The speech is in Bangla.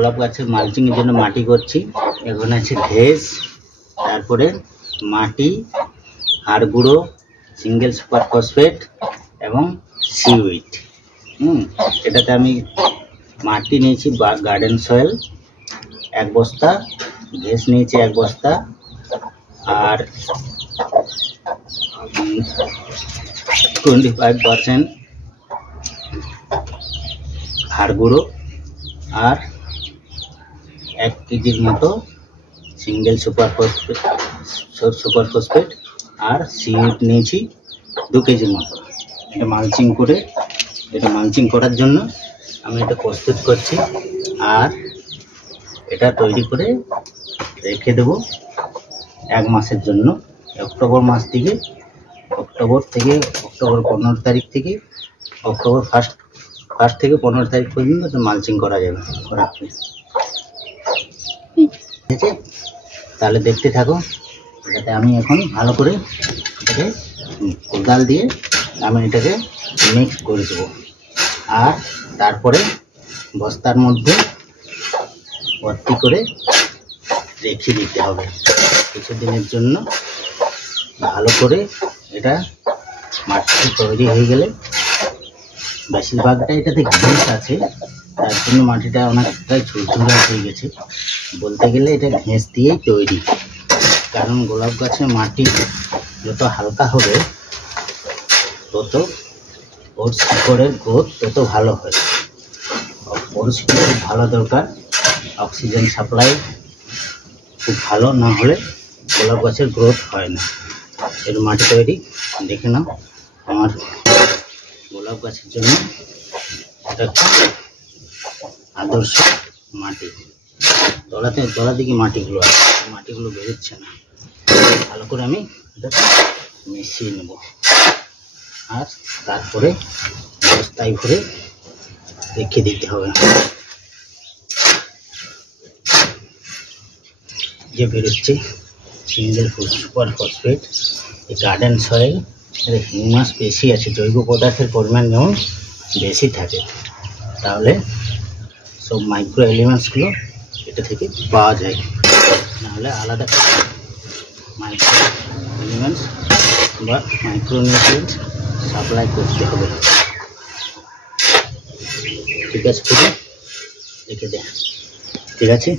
গোলাপ গাছের মালচিং এর জন্য মাটি করছি। এখন আছে ঘেস, তারপরে মাটি, হাড় গুঁড়ো, সিঙ্গেল সুপার ফসফেট এবং সিউইড। এটাতে আমি মাটি নিয়েছি গার্ডেন সয়েল 1 বস্তা, ঘেস নিয়েছি 1 বস্তা, আর 25% হাড় গুঁড়ো, আর 1 কেজির মতো সিঙ্গেল সুপার ফসফেট, আর সিউইড নিয়েছি 2 কেজির মতো। এটা মালচিং করার জন্য আমি এটা প্রস্তুত করছি, আর এটা তৈরি করে রেখে দেব 1 মাসের জন্য। অক্টোবর 15 তারিখ থেকে অক্টোবর 1 থেকে 15 তারিখ পর্যন্ত এটা মালচিং করা যাবে। ঠিক আছে, তাহলে দেখতে থাকো। এটাতে আমি এখন ভালো করে এটাকে কোদাল দিয়ে আমি এটাকে মিক্স করে দেবো, আর তারপরে বস্তার মধ্যে ভর্তি করে রেখে দিতে হবে কিছুদিনের জন্য। ভালো করে এটা মাটি তৈরি হয়ে গেলে, বেশিরভাগটা এটাতে ঘেঁস আছে, তার জন্য মাটিটা অনেকটাই ঝুরঝুরা হয়ে গেছে। বলতে গেলে এটা ঘেঁস দিয়েই তৈরি, কারণ গোলাপ গাছের মাটি যত হালকা হবে তত ওর শিকড়ের গ্রোথ তত ভালো হয়। ওর শিকড় খুব ভালো দরকার, অক্সিজেন সাপ্লাই খুব ভালো না হলে গোলাপ গাছের গ্রোথ হয় না। এর মাটি তৈরি দেখে নাও, আমার গোলাপ গাছের জন্য এটা আদর্শ মাটি। তলা দিকে মাটিগুলো আছে, মাটিগুলো বেরোচ্ছে না। ভালো করে আমি এটা মিশিয়ে নেব, আর তারপরে বস্তায় ভরে রেখে দিতে হবে। যে বেরোচ্ছে সিঙ্গেল সুপার ফসফেট, এই গার্ডেন সয়েল, এর হিউমাস বেশি আছে, জৈব পদার্থের পরিমাণ যেমন বেশি থাকে, তাহলে সব মাইক্রো এলিমেন্টসগুলো এটা থেকে পাওয়া যায়। নাহলে আলাদা মাইক্রো এলিমেন্টস বা মাইক্রোনিউট্রিয়েন্টস সাপ্লাই করতে হবে। ঠিক আছে, রেখে দে। ঠিক আছে।